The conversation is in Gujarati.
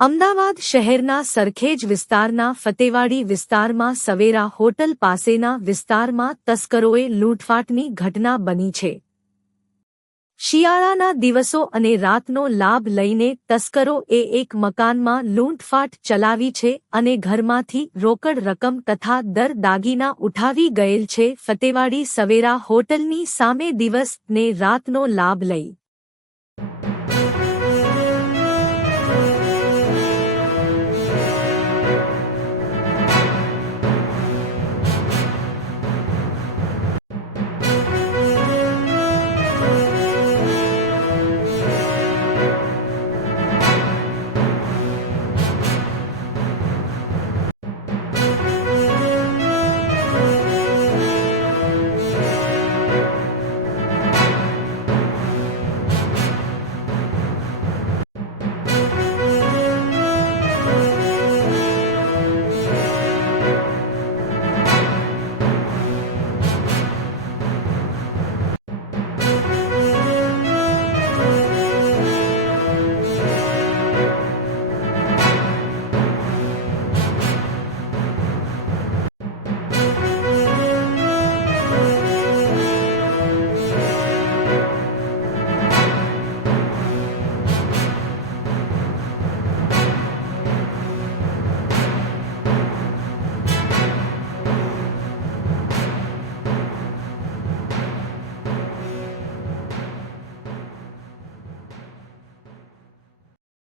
અમદાવાદ શહેરના સરખેજ વિસ્તારના ફતેવાડી વિસ્તારમાં સવેરા હોટલ પાસેના વિસ્તારમાં તસ્કરોએ લૂંટફાટની ઘટના બની છે। શિયાળાના દિવસો અને રાતનો લાભ લઈને તસ્કરોએ એક મકાનમાં લૂંટફાટ ચલાવી છે અને ઘરમાંથી રોકડ રકમ તથા દાગીના ઉઠાવી ગયેલ છે। ફતેવાડી સવેરા હોટલની સામે દિવસ ને રાતનો લાભ લઈ